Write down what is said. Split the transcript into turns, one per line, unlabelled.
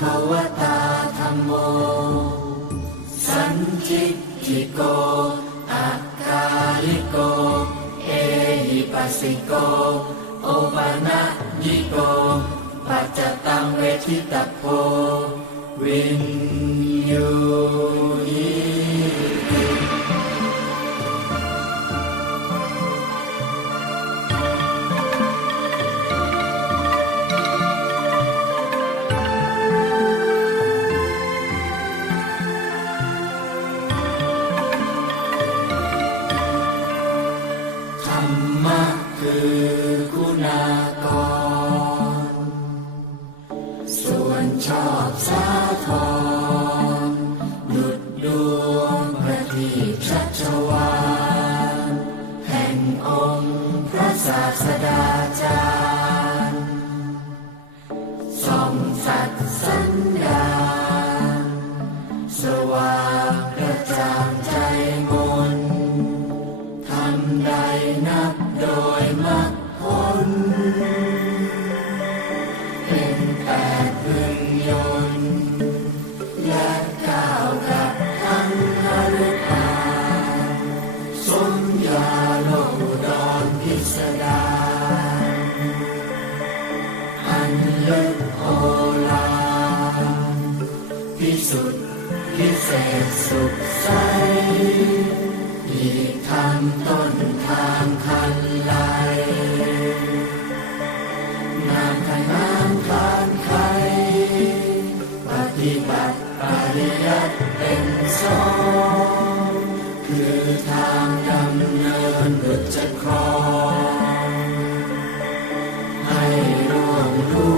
ขวตาธรรมโม สันจิติโกอากาลิโก เอหิปัสสิโก โอปานะยิโก ปัจจตังเวทิตโพวินยู รมะคือคุณากร ส่วนชอบสาธรดุดดวงประทีปชัชวานแห่งองค์พระศาสดาจารย์ส่องสัตสัญญาสว่างกระจ่างใจ นับโดยมักผลเป็นแปดพึงยนต์และก้าวกับทั้งนรุพาสมยาโลดอนพิสดารอันลึกโอฬาพิสุทธิพิเศษสุขใสอีางต้นทางคันไลนามขนามทานไขปฏิบัติปริยัติเป็นสองคือทางดำเนินบุจจะครองให้ร่วงรู